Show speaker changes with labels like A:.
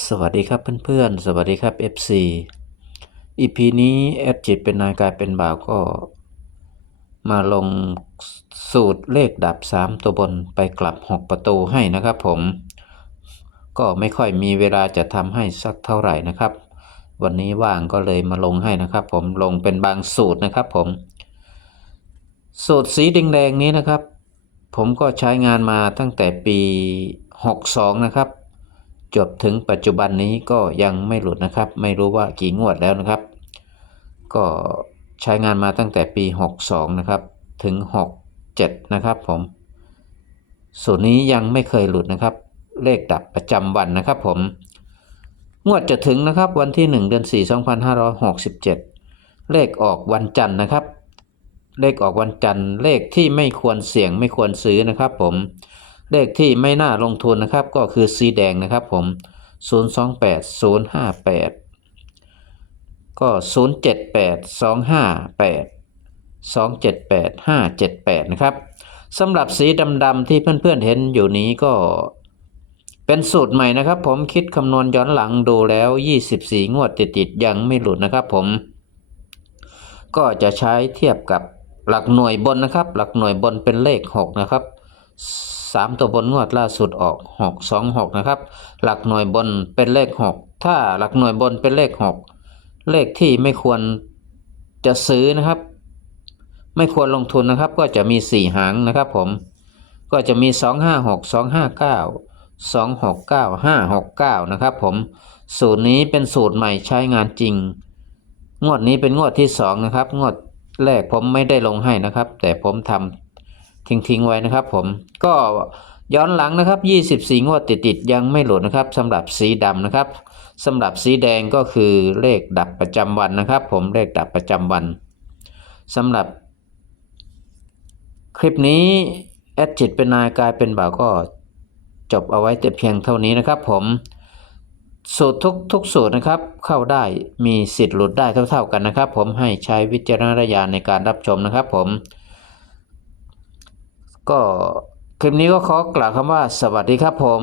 A: สวัสดีครับเพื่อนๆ สวัสดีครับ FC EP นี้แอดจิตเป็นนายกายเป็นบ่าวก็ มาลงสูตรเลขดับ 3 ตัวบนไปกลับ 6 ประตูให้นะครับผม ก็ไม่ค่อยมีเวลาจะทำให้สักเท่าไหร่นะครับ วันนี้ว่างก็เลยมาลงให้นะครับผมลงเป็นบางสูตรนะครับผม สูตรสีแดงๆนี้นะครับ ผมก็ใช้งานมาตั้งแต่ปี 62 นะครับ จบถึงปัจจุบันนี้ก็ยังไม่หลุดนะครับ ไม่รู้ว่ากี่งวดแล้วนะครับ ก็ใช้งานมาตั้งแต่ปี 62 นะครับ ถึง 67 นะครับผม ส่วนนี้ยังไม่เคยหลุดนะครับ เลขดับประจำวันนะครับผม งวดจะถึงนะครับวันที่ 1 เดือน 4 2567 เลขออกวันจันทร์นะครับ เลขออกวันจันทร์เลขที่ไม่ควรเสี่ยงไม่ควรซื้อนะครับผม เลขที่ไม่น่าลงทุนนะครับก็คือสีแดงนะครับผม 028 058 ก็ 078 258 278 578 นะครับสำหรับสีดำๆที่เพื่อนๆเห็นอยู่นี้ก็เป็นสูตรใหม่นะครับ ผมคิดคำนวณย้อนหลังดูแล้ว 24 งวดติดๆยังไม่หลุดนะครับผม ก็จะใช้เทียบกับหลักหน่วยบนนะครับ หลักหน่วยบนเป็นเลข 6 นะครับ สามตัวบนงวดล่าสุดออก6 2 6นะครับ หลักหน่วยบนเป็นเลข6ถ้าหลักหน่วยบนเป็นเลข6เลขที่ไม่ควรจะซื้อนะครับ ไม่ควรลงทุนนะครับ ก็จะมี4หางนะครับ ผมก็จะมี 2 5 6 2 5 9 2 6 9 5 6 9 นะครับผม สูตรนี้เป็นสูตรใหม่ใช้งานจริง งวดนี้เป็นงวดที่สองนะครับ งวดแรกผมไม่ได้ลงให้นะครับ แต่ผมทำ ทิ้งๆไว้นะครับ ผมก็ย้อนหลังนะครับ 24 งวดติดๆยังไม่หลุดนะครับสำหรับสีดำนะครับสำหรับสีแดงก็คือเลขดับประจำวันนะครับ ผมเลขดับประจำวันสำหรับ คลิปนี้แอดจิตเป็นนายกลายเป็นบ่าวก็จบเอาไว้แต่เพียงเท่านี้นะครับ ผมสูตรทุกทุกสูตรนะครับ เข้าได้มีสิทธิ์หลุดได้เท่า ๆกันนะครับ ผมให้ใช้วิจารณญาณในการรับชมนะครับ ผม ก็คลิปนี้ก็ขอกล่าวคำว่าสวัสดีครับผม